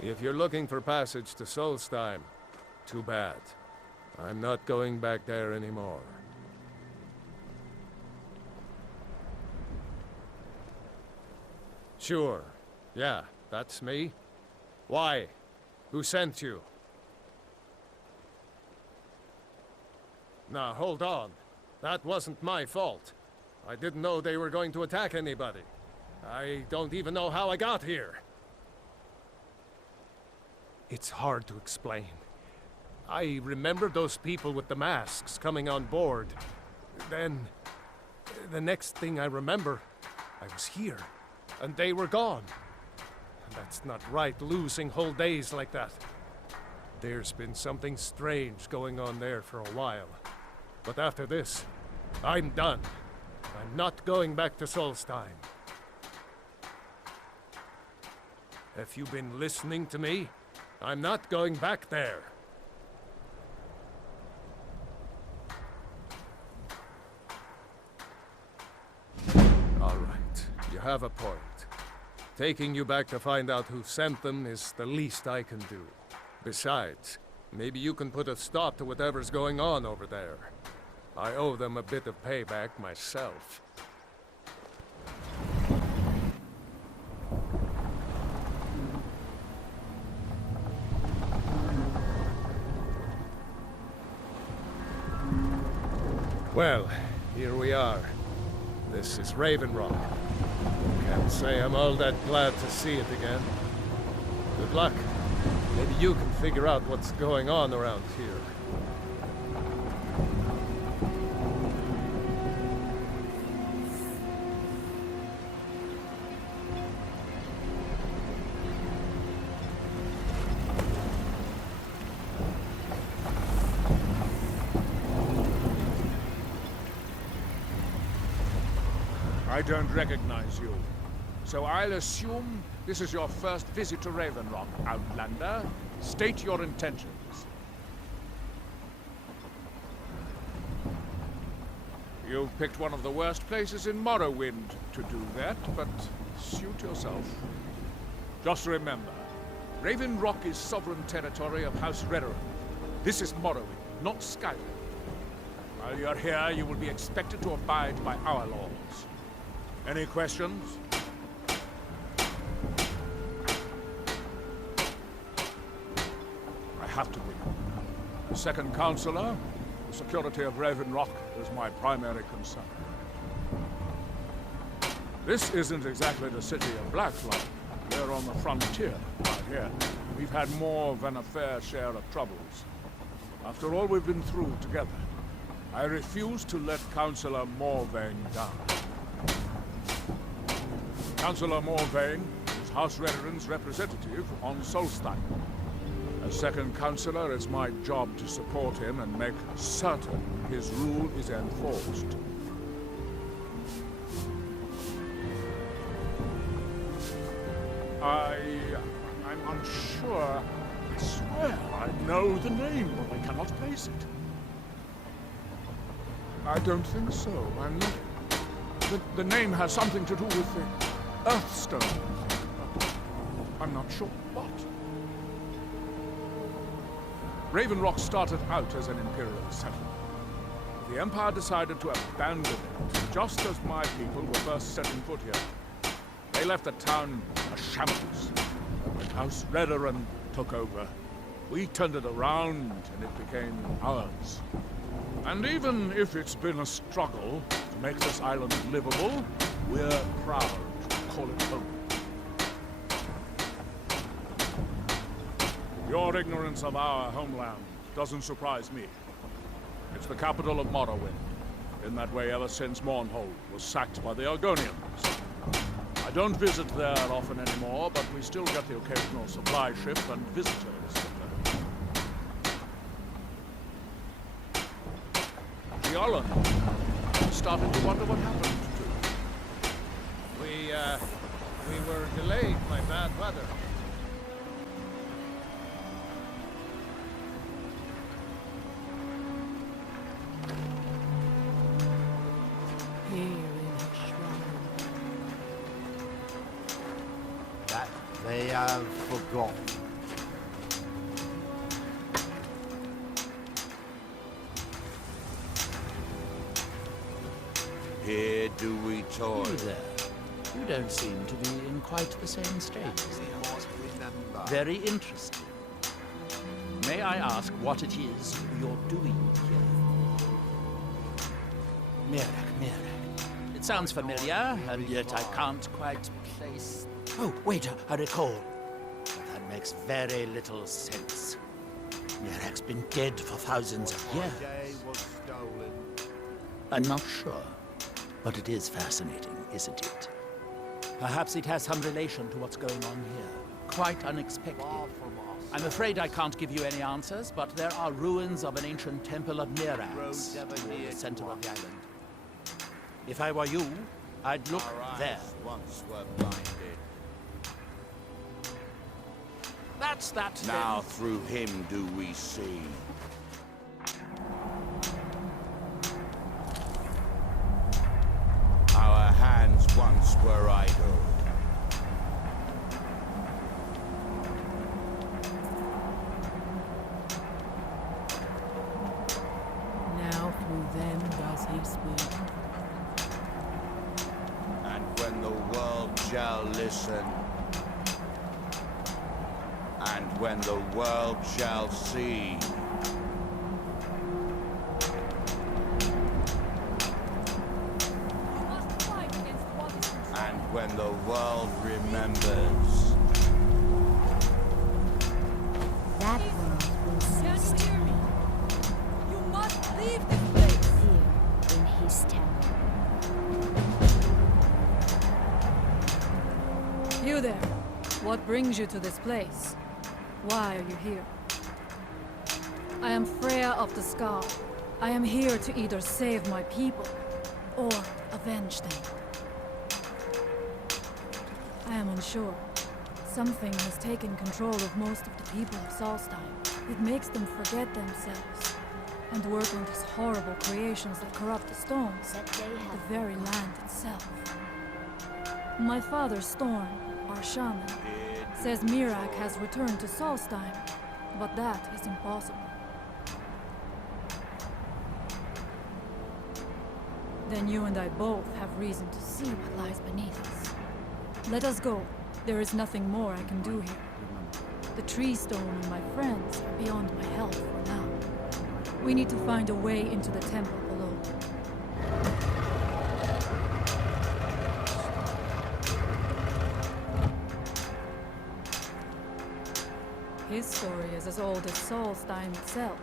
If you're looking for passage to Solstheim, too bad. I'm not going back there anymore. Sure. Yeah, that's me. Why? Who sent you? Now, hold on. That wasn't my fault. I didn't know they were going to attack anybody. I don't even know how I got here. It's hard to explain. I remember those people with the masks coming on board. Then, the next thing I remember, I was here, and they were gone. That's not right, losing whole days like that. There's been something strange going on there for a while. But after this, I'm done. I'm not going back to Solstheim. Have you been listening to me? I'm not going back there. All right, you have a point. Taking you back to find out who sent them is the least I can do. Besides, maybe you can put a stop to whatever's going on over there. I owe them a bit of payback myself. Well, here we are. This is Raven Rock. Can't say I'm all that glad to see it again. Good luck. Maybe you can figure out what's going on around here. I don't recognize you. So I'll assume this is your first visit to Raven Rock, Outlander. State your intentions. You've picked one of the worst places in Morrowind to do that, but suit yourself. Just remember, Raven Rock is sovereign territory of House Redoran. This is Morrowind, not Skyrim. While you're here, you will be expected to abide by our laws. Any questions? I have to be. As second counselor, the security of Raven Rock is my primary concern. This isn't exactly the city of Blackflight. We're on the frontier out here. We've had more than a fair share of troubles. After all we've been through together, I refuse to let Councillor Morvain down. Councillor Morvain is House Redoran's representative on Solstheim. As second councillor, it's my job to support him and make certain his rule is enforced. I'm unsure. I swear I know the name, but I cannot place it. I don't think so. I'm not. The name has something to do with the Earthstone, but I'm not sure what. Raven Rock started out as an Imperial settlement. The Empire decided to abandon it just as my people were first setting foot here. They left the town a shambles. When House Redoran took over, we turned it around and it became ours. And even if it's been a struggle to make this island livable, we're proud to call it home. Your ignorance of our homeland doesn't surprise me. It's the capital of Morrowind. Been that way ever since Mournhold was sacked by the Argonians. I don't visit there often anymore, but we still get the occasional supply ship and visitors. Giallan, I'm starting to wonder what happened to. We were delayed by bad weather. Here in his shrine. That they have forgotten. do we toil? You there. You don't seem to be in quite the same state as the others. Very interesting. May I ask what it is you're doing here? Mirak. It sounds familiar, and yet I can't quite place... Oh, wait, I recall. That makes very little sense. Mirak's been dead for thousands of years. I'm not sure, but it is fascinating, isn't it? Perhaps it has some relation to what's going on here. Quite unexpected. I'm afraid I can't give you any answers, but there are ruins of an ancient temple of Mirax in the center of the island. If I were you, I'd look there. Once were blinded. That's that. Now through him do we see. Our hands once were idle. Now through them does he speak. And when the world shall listen, and when the world shall see, and when the world remembers. That world will cease to hear me? You must leave this place! here in his town. You there. What brings you to this place? Why are you here? I am Freya of the Sky. I am here to either save my people or avenge them. I am unsure. Something has taken control of most of the people of Solstein. It makes them forget themselves and work on these horrible creations that corrupt the stones, That they the have very land itself. My father, Storm, our shaman, says Mirak has returned to Solstein, but that is impossible. Then you and I both have reason to see what lies beneath us. Let us go. There is nothing more I can do here. The tree stone and my friends are beyond my help for now. We need to find a way into the temple below. His story is as old as Solstein itself.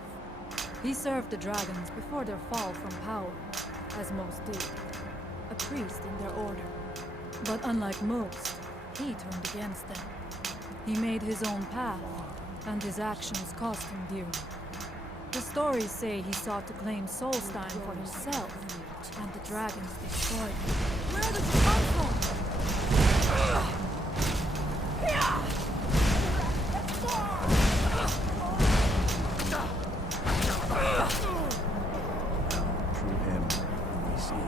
He served the dragons before their fall from power, as most did. A priest in their order. But unlike most, he turned against them. He made his own path, and his actions cost him dearly. The stories say he sought to claim Solstein for himself, and the dragons destroyed him. Where did you come from? Through him, we see.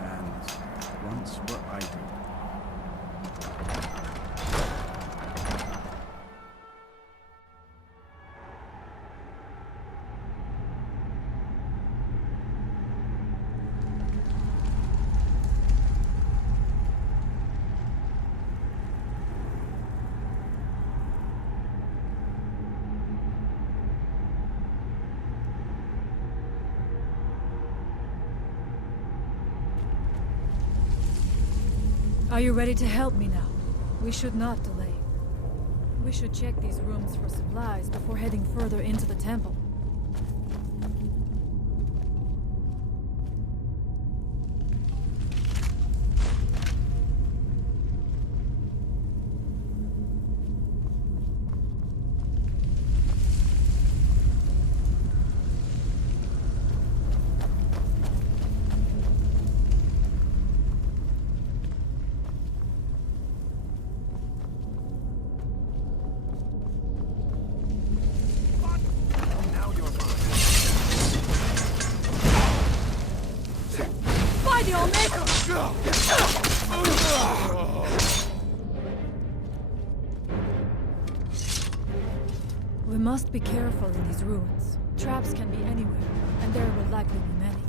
Hands once were idle. Are you ready to help me now? We should not delay. We should check these rooms for supplies before heading further into the temple. We must be careful in these ruins. Traps can be anywhere, and there will likely be many.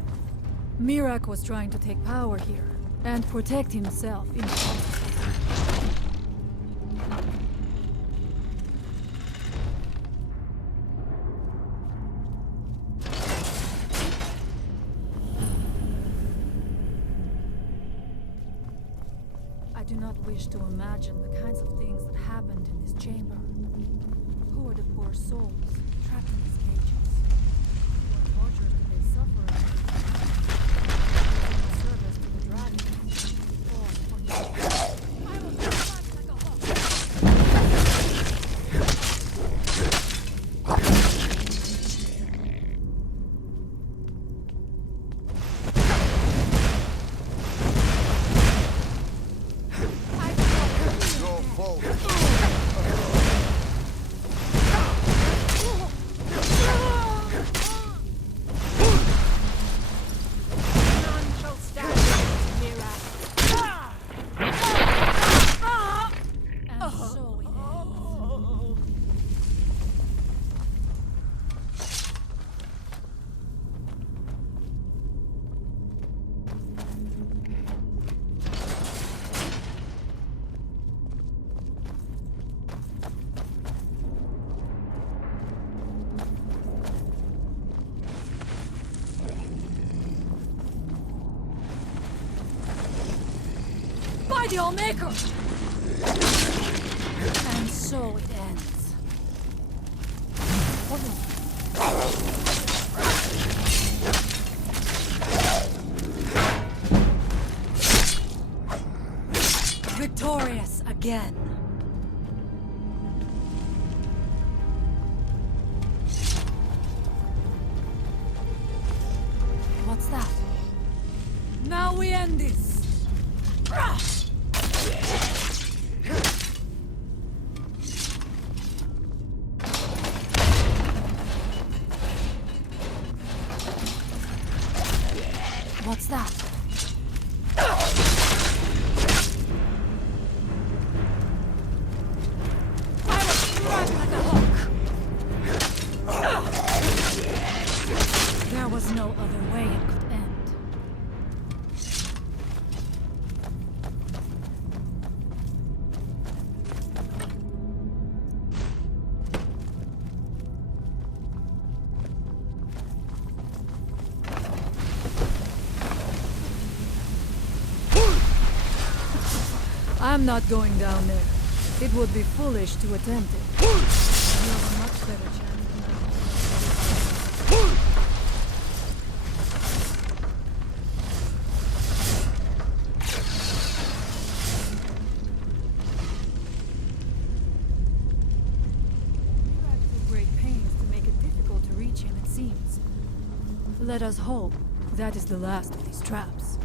Mirak was trying to take power here, and protect himself in the process. I do not wish to imagine the kinds of things that happened in this chamber. Who are the poor souls trapped in these cages? What tortures do they suffer? In service to the dragons? Or for I will come back like a hawk. Your fault. None shall stand against Mirak. And so it ends. By the Allmaker! And so it ends. Victorious again. What's that? Now we end this. What's that? I will strike like a hawk. There was no other way it could end. I'm not going down there. It would be foolish to attempt it. You have a much better chance than that. Mirak took great pains to make it difficult to reach him, it seems. Let us hope that is the last of these traps.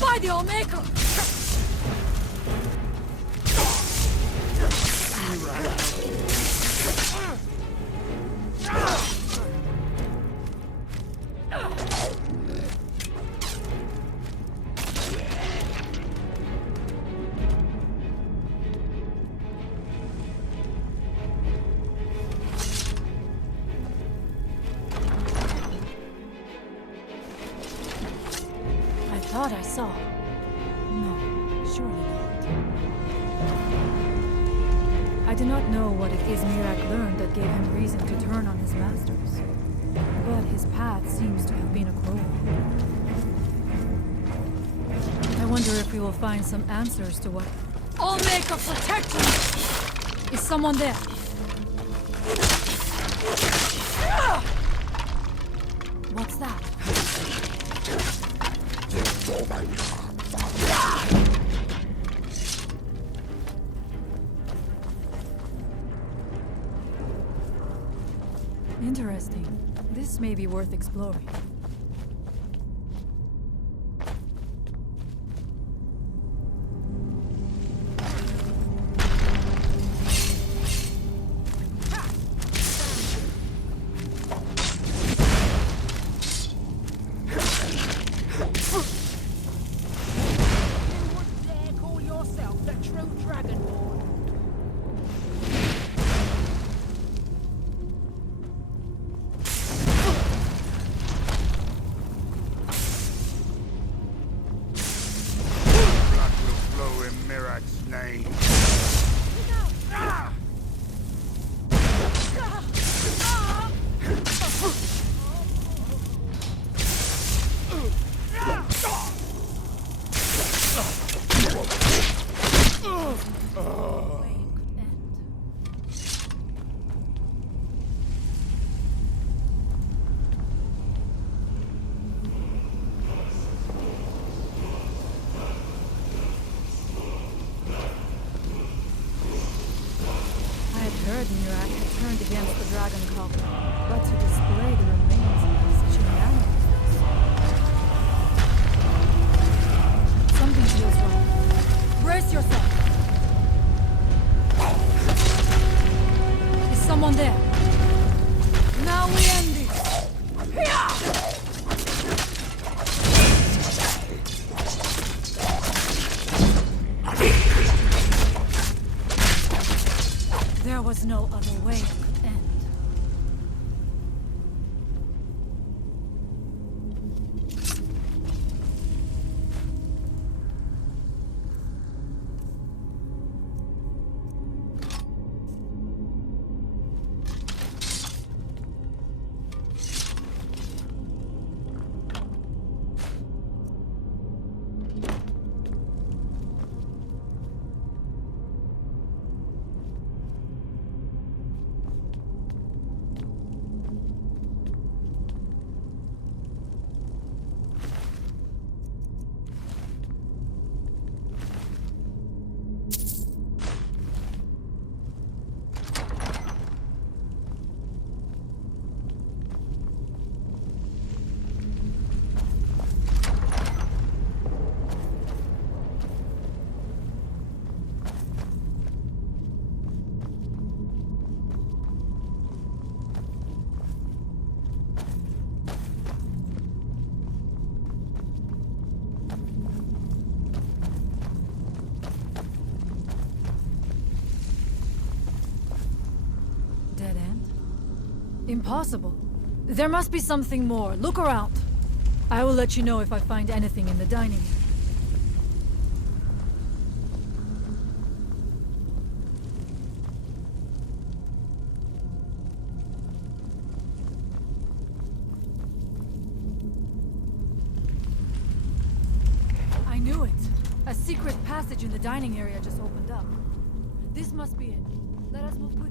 By the Allmaker! I thought I saw. No, surely not. I I do not know what it is Mirak learned that gave him reason to turn on his masters. But his path seems to have been a cruel one. I wonder if we will find some answers to what... All Maker protect you! Is someone there? What's that? Interesting. This may be worth exploring. Mirak had turned against the dragon cult, but to display the remains of such a manner as this. Something feels wrong. Brace yourself! Is someone there? Now we end this! There was no other way it could end. Dead end? Impossible. There must be something more. Look around. I will let you know if I find anything in the dining area. I knew it. A secret passage in the dining area just opened up. This must be it. Let us move quickly.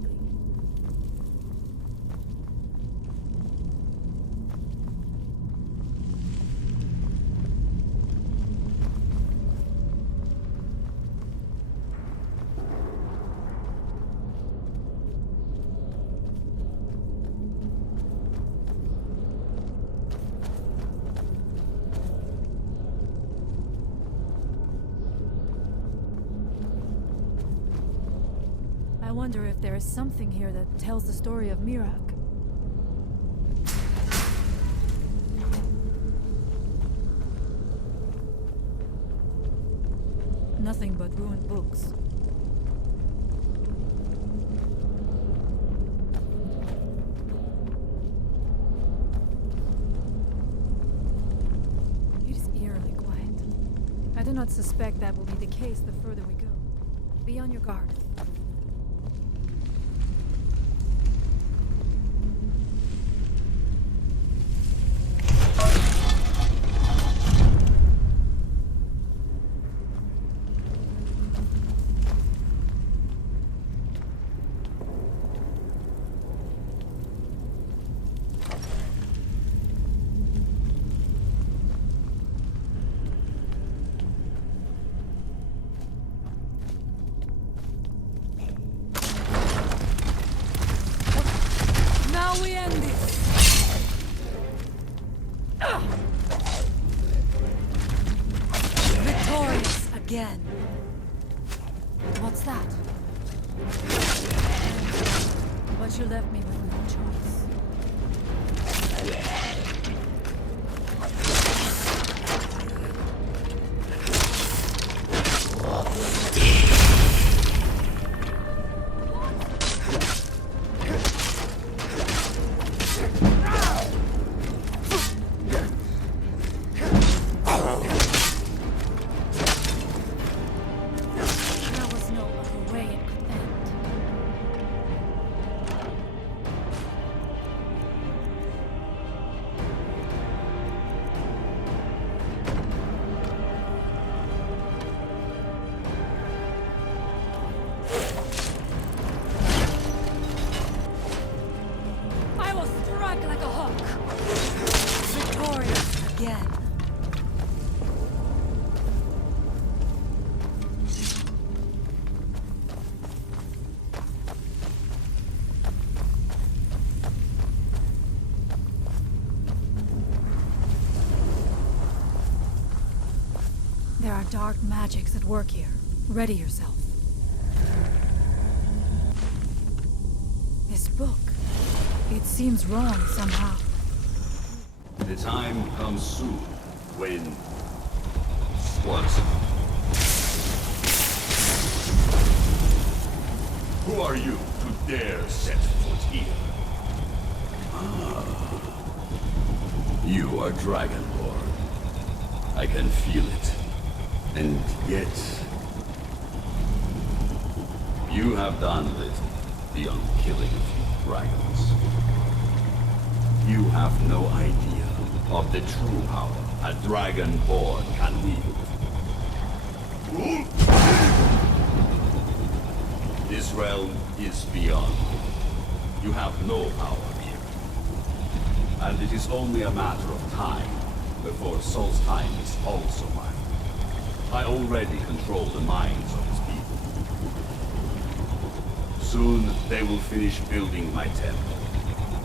I wonder if there is something here that tells the story of Mirak. Nothing but ruined books. It is eerily quiet. I do not suspect that will be the case the further we go. Be on your guard. we end this? Victorious again. What's that? But you left me with no choice. There was no other way it could end. I will strike like a hawk. Victorious again. There are dark magics at work here. Ready yourself. This book. It seems wrong somehow. The time comes soon when... What? Who are you to dare set foot here? Ah. You are Dragonborn. I can feel it. And yet... You have done little beyond killing a few dragons. You have no idea of the true power a Dragonborn can wield. This realm is beyond. You have no power here. And it is only a matter of time before Solstheim is also mine. I already control the minds of his people. Soon they will finish building my temple,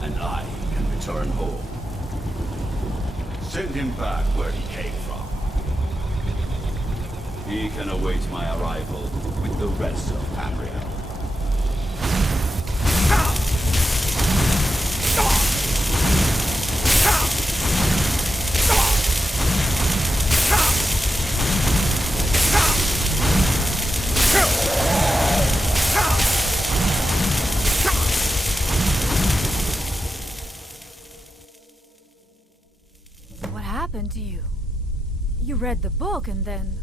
and I can return home. Send him back where he came from. He can await my arrival with the rest of Tamriel. What happened to you? You read the book and then...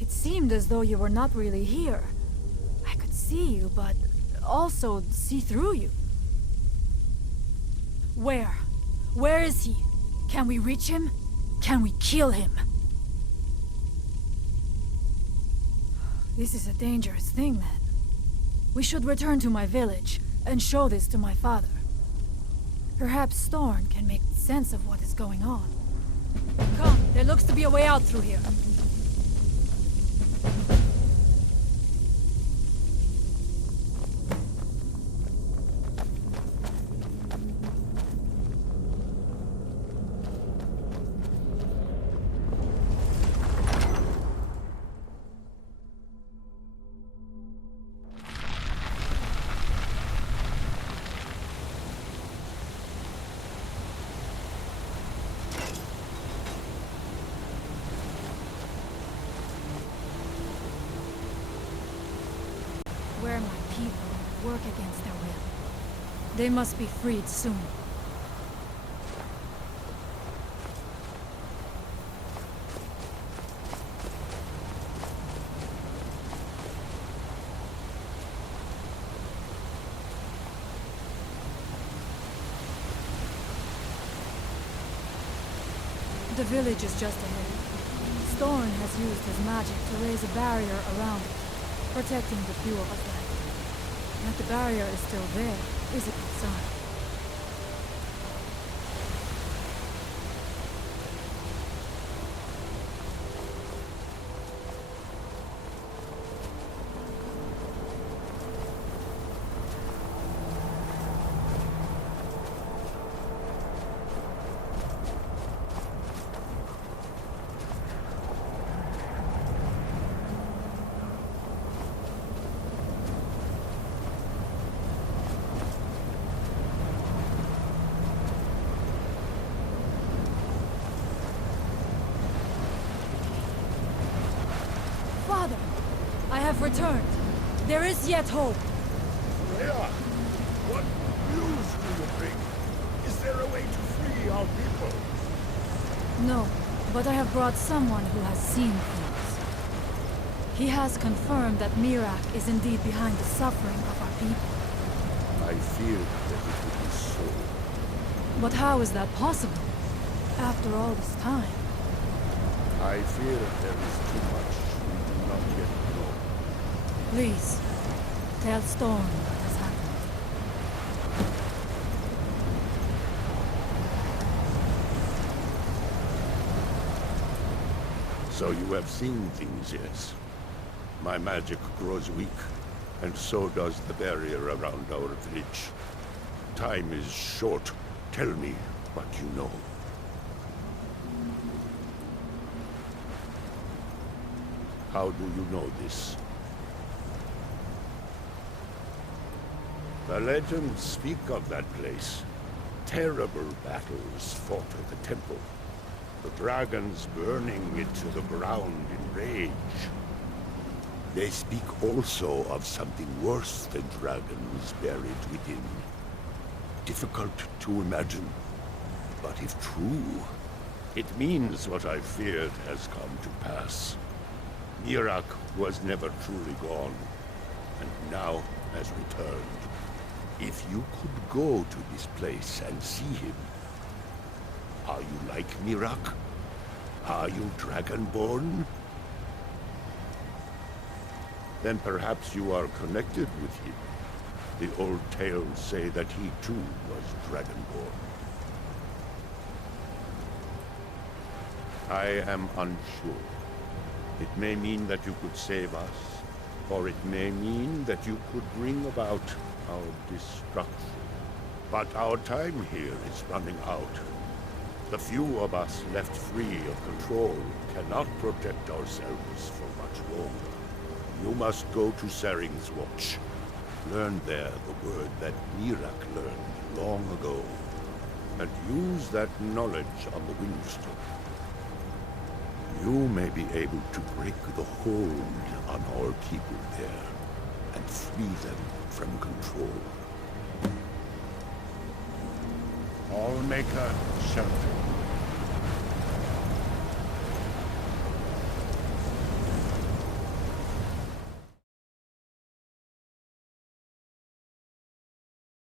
It seemed as though you were not really here. I could see you, but also see through you. Where? Where is he? Can we reach him? Can we kill him? This is a dangerous thing, then. We should return to my village and show this to my father. Perhaps Storn can make sense of what is going on. Come, there looks to be a way out through here. Where my people work against their will. They must be freed soon. The village is just ahead. Storn has used his magic to raise a barrier around it, protecting the few of us left. That the barrier is still there is a good sign. have returned. There is yet hope. Freya, what news do you bring? Is there a way to free our people? No, but I have brought someone who has seen things. He has confirmed that Mirak is indeed behind the suffering of our people. I feared that it would be so. But how is that possible? After all this time? I fear there is too much we do not yet know. Please, tell Storm what has happened. So you have seen things, yes? My magic grows weak, and so does the barrier around our village. Time is short. Tell me what you know. How do you know this? The legends speak of that place. Terrible battles fought at the temple. The dragons burning it to the ground in rage. They speak also of something worse than dragons buried within. Difficult to imagine, but if true, it means what I feared has come to pass. Mirak was never truly gone, and now has returned. If you could go to this place and see him, are you like Mirak? Are you Dragonborn? Then perhaps you are connected with him. The old tales say that he too was Dragonborn. I am unsure. It may mean that you could save us, or it may mean that you could bring about our destruction. But our time here is running out. The few of us left free of control cannot protect ourselves for much longer. You must go to Saring's Watch. Learn there the word that Mirak learned long ago, and use that knowledge on the Windstone. You may be able to break the hold on our people there, and free them from control. Allmaker Shelter.